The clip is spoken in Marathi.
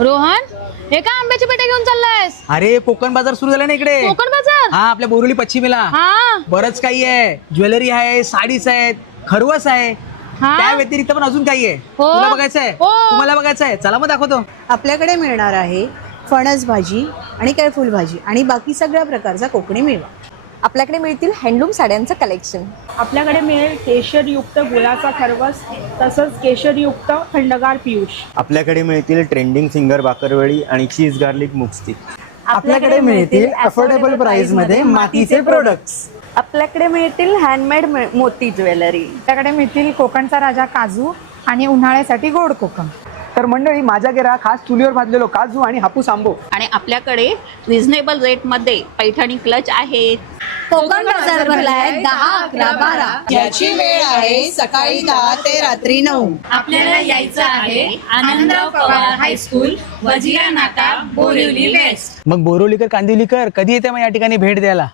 रोहन, हे का आंब्याची पेटे घेऊन चाललायस? अरे कोकण बाजार सुरू झाला ना इकडे. कोकण बाजार? हा, आपल्या बोरिवली पश्चिमेला. हा बरंच काही आहे. ज्वेलरी आहे, साडीज आहेत, खरवस आहे. हा? त्या व्यतिरिक्त पण अजून काही आहे. हो. तुला बघायचं आहे? हो. तुम्हाला बघायचं आहे? चला मग दाखवतो. आपल्याकडे मिळणार आहे फणस भाजी आणि काय फुलभाजी आणि बाकी सगळ्या प्रकारचा कोकणी मेवा. आपल्याकडे मिळतील हँडलूम साड्यांचं कलेक्शन. आपल्याकडे मिळेल केशरयुक्त गुळाचा खरवस, तसंच केशरयुक्त थंडगार पियुष. आपल्याकडे मिळतील ट्रेंडिंग फिंगर बाकरवडी आणि चीज गार्लिक मुक्स्टिक. आपल्याकडे मिळतील अफोर्डेबल प्राइस मध्ये मातीचे प्रोडक्ट्स. आपल्याकडे मिळतील हँडमेड मोती ज्वेलरी. आपल्याकडे मिळतील कोकणचा राजा काजू आणि उन्हाळ्यासाठी गोड कोकम. तर मंडळी, माझ्या गेला खास चुलीवर भाजलेलो काजू आणि हापूस आंबो. आणि आपल्याकडे रिझनेबल रेटमध्ये पैठणी क्लच आहेत. कोकण बाजार भरलाय 10, 11, 12 याची वेळ आहे सकाळी 10 ते रात्री 9. आपल्याला यायचं आहे आनंदराव पवार हायस्कूल, वजिरा नाका, बोरिवली वेस्ट. मग बोरिवलीकर कांदिवलीकर कधी येते मग या ठिकाणी भेट द्यायला?